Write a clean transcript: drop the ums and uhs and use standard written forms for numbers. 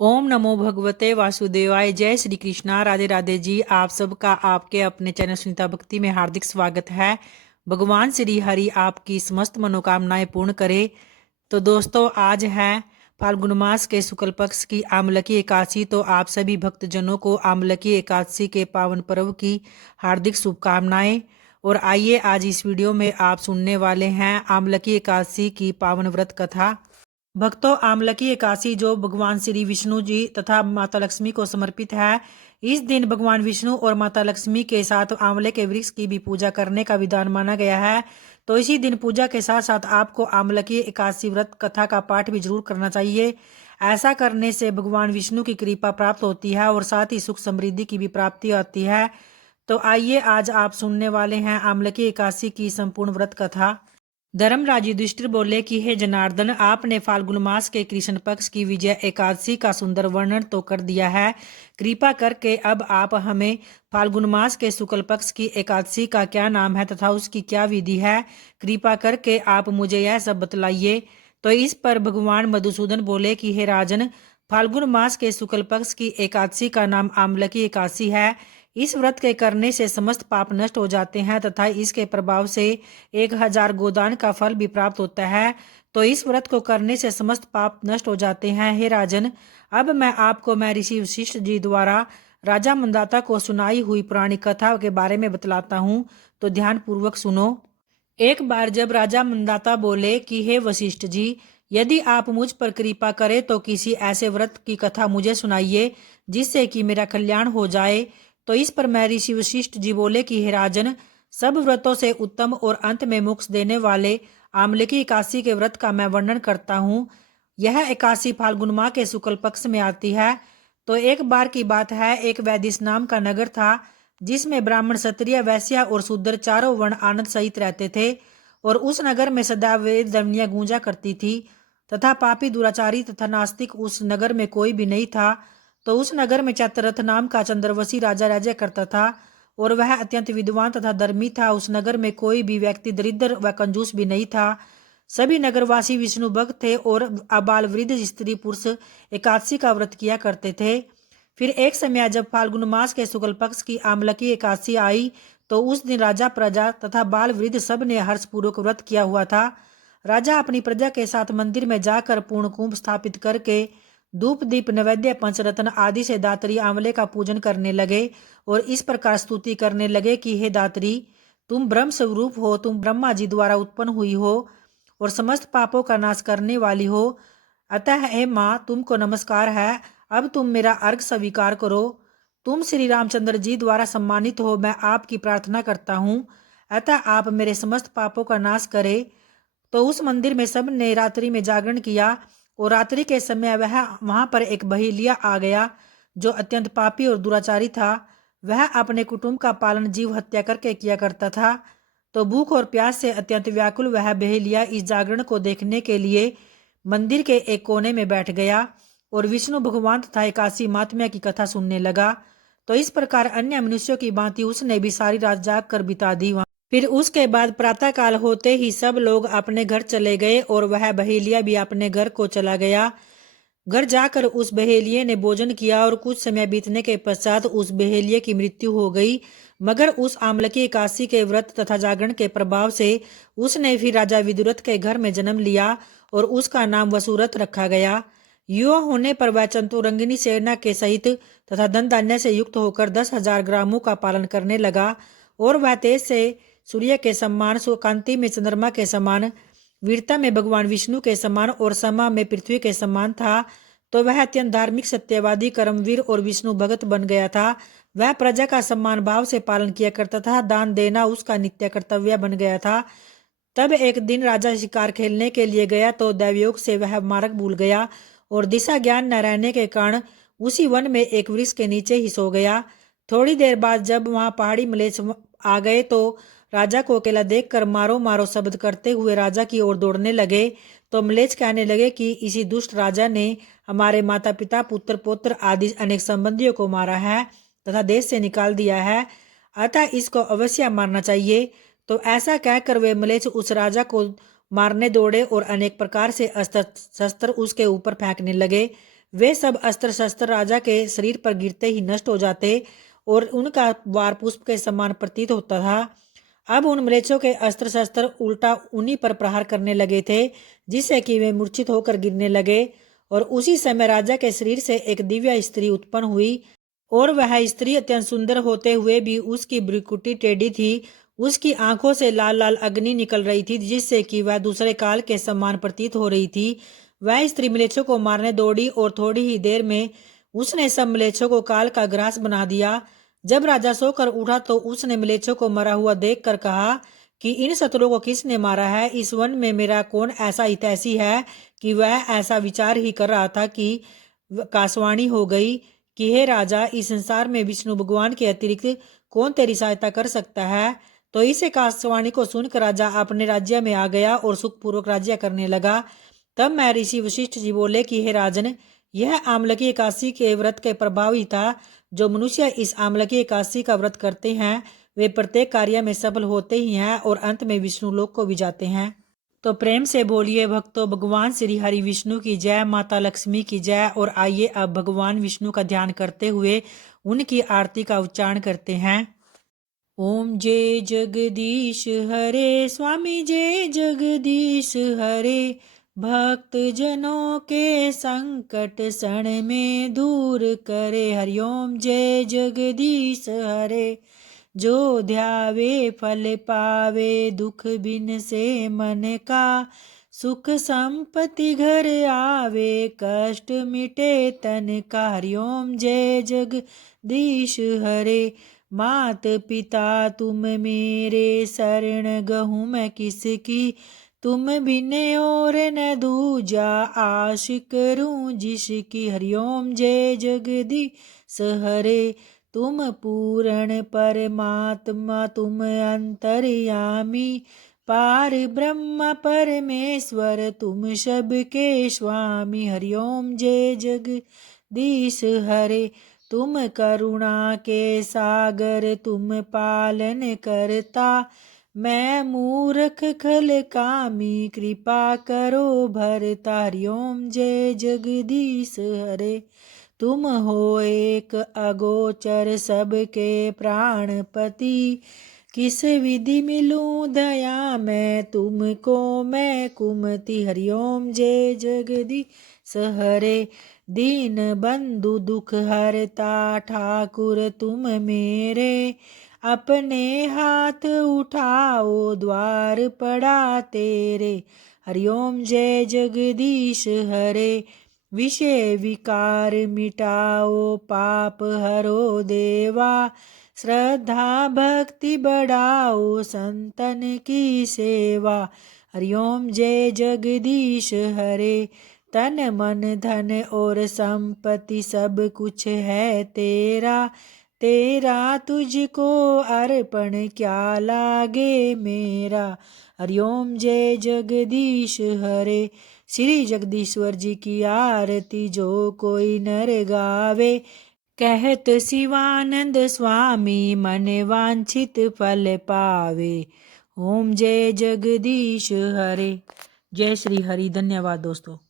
ओम नमो भगवते वासुदेवाय। जय श्री कृष्णा। राधे राधे जी। आप सबका आपके अपने चैनल सुनीता भक्ति में हार्दिक स्वागत है। भगवान श्री हरि आपकी समस्त मनोकामनाएं पूर्ण करे। तो दोस्तों, आज है फाल्गुन मास के शुक्ल पक्ष की आमलकी एकादशी। तो आप सभी भक्तजनों को आमलकी एकादशी के पावन पर्व की हार्दिक शुभकामनाएं। और आइए, आज इस वीडियो में आप सुनने वाले हैं आमलकी एकादशी की पावन व्रत कथा। भक्तों, आमलकी एकादशी जो भगवान श्री विष्णु जी तथा माता लक्ष्मी को समर्पित है। इस दिन भगवान विष्णु और माता लक्ष्मी के साथ आंवले के वृक्ष की भी पूजा करने का विधान माना गया है। तो इसी दिन पूजा के साथ साथ आपको आमलकी एकादशी व्रत कथा का पाठ भी जरूर करना चाहिए। ऐसा करने से भगवान विष्णु की कृपा प्राप्त होती है और साथ ही सुख समृद्धि की भी प्राप्ति होती है। तो आइए, आज आप सुनने वाले हैं आमलकी एकादशी की संपूर्ण व्रत कथा। धर्मराज युधिष्ठिर बोले कि हे जनार्दन, आपने फाल्गुन मास के कृष्ण पक्ष की विजय एकादशी का सुंदर वर्णन तो कर दिया है। कृपा करके अब आप हमें फाल्गुन मास के शुक्ल पक्ष की एकादशी का क्या नाम है तथा उसकी क्या विधि है, कृपा करके आप मुझे यह सब बतलाइए। तो इस पर भगवान मधुसूदन बोले कि हे राजन, फाल्गुन मास के शुक्ल पक्ष की एकादशी का नाम आमलकी एकादशी है। इस व्रत के करने से समस्त पाप नष्ट हो जाते हैं तथा इसके प्रभाव से 1000 गोदान का फल भी प्राप्त होता है। तो इस व्रत को करने से समस्त पाप नष्ट हो जाते हैं। हे राजन, अब मैं आपको ऋषि वशिष्ठ जी द्वारा राजा मंदाता को सुनाई हुई पुरानी कथा के बारे में बतलाता हूँ, तो ध्यान पूर्वक सुनो। एक बार जब राजा मंदाता बोले कि हे वशिष्ठ जी, यदि आप मुझ पर कृपा करें तो किसी ऐसे व्रत की कथा मुझे सुनाइए जिससे कि मेरा कल्याण हो जाए। तो इस पर ऋषि वशिष्ठ जी बोले कि हे राजन, सब व्रतों से उत्तम और अंत में मोक्ष देने वाले आमलकी एकादशी के व्रत का मैं वर्णन करता हूँ। यह एकादशी फाल्गुन माह के शुक्ल पक्ष में आती है। तो एक बार की बात है, एक वैदिश नाम का नगर था जिसमें ब्राह्मण, क्षत्रिय, वैश्य और शूद्र चारों वर्ण आनंद सहित रहते थे। और उस नगर में सदा वेद ध्वनियां गूंजा करती थी तथा पापी, दुराचारी तथा नास्तिक उस नगर में कोई भी नहीं था। तो उस नगर में चतरथ नाम का चंद्रवशी राजा राज्य करता था और वह अत्यंत विद्वान तथा धर्मी था। उस नगर में कोई भी व्यक्ति दरिद्र व कंजूस भी नहीं था। सभी नगरवासी विष्णु भक्त थे और आबाल वृद्ध, स्त्री पुरुष एकादशी का व्रत किया करते थे। फिर एक समय जब फाल्गुन मास के शुक्ल पक्ष की आमलकी एकादशी आई, तो उस दिन राजा, प्रजा तथा बाल वृद्ध सब ने हर्षपूर्वक व्रत किया हुआ था। राजा अपनी प्रजा के साथ मंदिर में जाकर पूर्ण कुंभ स्थापित करके धूप, दीप, नैवेद्य, पंचरत्न आदि से दात्री आंवले का पूजन करने लगे और इस प्रकार स्तुति करने लगे कि हे दात्री, तुम ब्रह्म स्वरूप हो, तुम ब्रह्मा जी द्वारा उत्पन्न हुई हो और समस्त पापों का नाश करने वाली हो। अतः हे माँ, तुमको नमस्कार है। अब तुम मेरा अर्घ स्वीकार करो। तुम श्री रामचंद्र जी द्वारा सम्मानित हो, मैं आपकी प्रार्थना करता हूँ। अतः आप मेरे समस्त पापों का नाश करें। तो उस मंदिर में सब ने रात्रि में जागरण किया और रात्रि के समय वहां पर एक बहेलिया आ गया जो अत्यंत पापी और दुराचारी था। वह अपने कुटुंब का पालन जीव हत्या करके किया करता था। तो भूख और प्यास से अत्यंत व्याकुल वह बहेलिया इस जागरण को देखने के लिए मंदिर के एक कोने में बैठ गया और विष्णु भगवान तथा एकादशी महात्म्य की कथा सुनने लगा। तो इस प्रकार अन्य मनुष्यों की भांति उसने भी सारी रात जाग कर बिता दी। फिर उसके बाद प्रातः काल होते ही सब लोग अपने घर चले गए और वह बहेलिया भी अपने घर को चला गया। घर जाकर उस बहेलिये ने भोजन किया और कुछ समय बीतने के पश्चात उस बहेलिये की मृत्यु हो गई। मगर उस आमलकी एकादशी के व्रत तथा जागरण के प्रभाव से उसने फिर राजा विदुरथ के घर में जन्म लिया और उसका नाम वसुरथ रखा गया। युवा होने पर वह चतुरंगिनी सेना के सहित तथा धन धान्य से युक्त होकर 10,000 ग्रामों का पालन करने लगा और वह तेज से सूर्य के समान, कांति में चंद्रमा के समान, वीरता में भगवान विष्णु के समान और समा में पृथ्वी के समान था। तो वह अत्यंत धार्मिक, सत्यवादी, कर्मवीर और विष्णु भगत बन गया था। वह प्रजा का सम्मान भाव से पालन किया करता था। दान देना उसका नित्य कर्तव्य बन गया था। तब एक दिन राजा शिकार खेलने के लिए गया तो दैवयोग से वह मार्ग भूल गया और दिशा ज्ञान न रहने के कारण उसी वन में एक वृक्ष के नीचे ही सो गया। थोड़ी देर बाद जब वहां पहाड़ी मलेच्छ आ गए तो राजा को अकेला देखकर मारो मारो शब्द करते हुए राजा की ओर दौड़ने लगे। तो मलेच्छ कहने लगे कि इसी दुष्ट राजा ने हमारे माता पिता, पुत्र पौत्र आदि अनेक संबंधियों को मारा है तथा देश से निकाल दिया है, अतः इसको अवश्य मारना चाहिए। तो ऐसा कहकर वे मलेच्छ उस राजा को मारने दौड़े और अनेक प्रकार से अस्त्र शस्त्र उसके ऊपर फेंकने लगे। वे सब अस्त्र शस्त्र राजा के शरीर पर गिरते ही नष्ट हो जाते और उनका वार पुष्प के समान प्रतीत होता था। अब उन म्लेच्छों के अस्त्र शस्त्र उल्टा उन्हीं पर प्रहार करने लगे थे, जिससे कि वे मूर्छित होकर गिरने लगे। और उसी समय राजा के शरीर से एक दिव्य स्त्री उत्पन्न हुई, और वह स्त्री अत्यंत सुंदर होते हुए भी उसकी भ्रुकुटी टेढ़ी थी। उसकी आंखों से लाल लाल अग्नि निकल रही थी, जिससे कि वह दूसरे काल के समान प्रतीत हो रही थी। वह स्त्री म्लेच्छों को मारने दौड़ी और थोड़ी ही देर में उसने सब म्लेच्छों को काल का ग्रास बना दिया। जब राजा सोकर उठा तो उसने म्लेच्छों को मरा हुआ देखकर कहा कि इन शत्रुओं को किसने मारा है? इस वन में मेरा कौन ऐसा हितैषी है? कि वह ऐसा विचार ही कर रहा था कि आकाशवाणी हो गई कि हे राजा, इस संसार में विष्णु भगवान के अतिरिक्त कौन तेरी सहायता कर सकता है? तो इस आकाशवाणी को सुनकर राजा अपने राज्य में आ गया और सुखपूर्वक राज्य करने लगा। तब मैं ऋषि वशिष्ठ जी बोले कि हे राजन, यह आमलकी एकादशी के व्रत के प्रभाव ही था। जो मनुष्य इस आमलकी एकादशी का व्रत करते हैं वे प्रत्येक कार्य में सफल होते ही हैं और अंत में विष्णु लोक को भी जाते हैं। तो प्रेम से बोलिए भक्तों, भगवान श्री हरि विष्णु की जय, माता लक्ष्मी की जय। और आइए अब भगवान विष्णु का ध्यान करते हुए उनकी आरती का उच्चारण करते हैं। ओम जय जगदीश हरे, स्वामी जय जगदीश हरे। भक्त जनों के संकट क्षण में दूर करे, हरिओम जय जगदीश हरे। जो ध्यावे फल पावे, दुख बिन से मन का। सुख संपत्ति घर आवे, कष्ट मिटे तन का, हरिओम जय जगदीश हरे। मात पिता तुम मेरे, शरण गहूँ मैं किसकी। तुम बिन और न दूजा, आश करूं जिसकी, हरिओम जय जगदीश हरे। तुम पूर्ण परमात्मा, तुम अंतर्यामी। पार ब्रह्म परमेश्वर, तुम सबके स्वामी, हरिओम जय जगदीश हरे। तुम करुणा के सागर, तुम पालन करता। मैं मूर्ख खल कामी, कृपा करो भरता, हरिओम जय जगदीश हरे। तुम हो एक अगोचर, सबके प्राणपति। किस विधि मिलूं दया मैं तुमको, मैं कुमति, हरिओम जय जगदीश हरे। दीन बंधु दुख हरता, ठाकुर तुम मेरे। अपने हाथ उठाओ, द्वार पड़ा तेरे, हरिओम जय जगदीश हरे। विषय विकार मिटाओ, पाप हरो देवा। श्रद्धा भक्ति बढ़ाओ, संतन की सेवा, हरिओम जय जगदीश हरे। तन मन धन और संपत्ति सब कुछ है तेरा। तेरा तुझको अर्पण क्या लागे मेरा, हरिओम जय जगदीश हरे। श्री जगदीश्वर जी की आरती जो कोई नर गावे। कहत शिवानंद स्वामी, मन वांछित फल पावे। ओम जय जगदीश हरे। जय श्री हरि। धन्यवाद दोस्तों।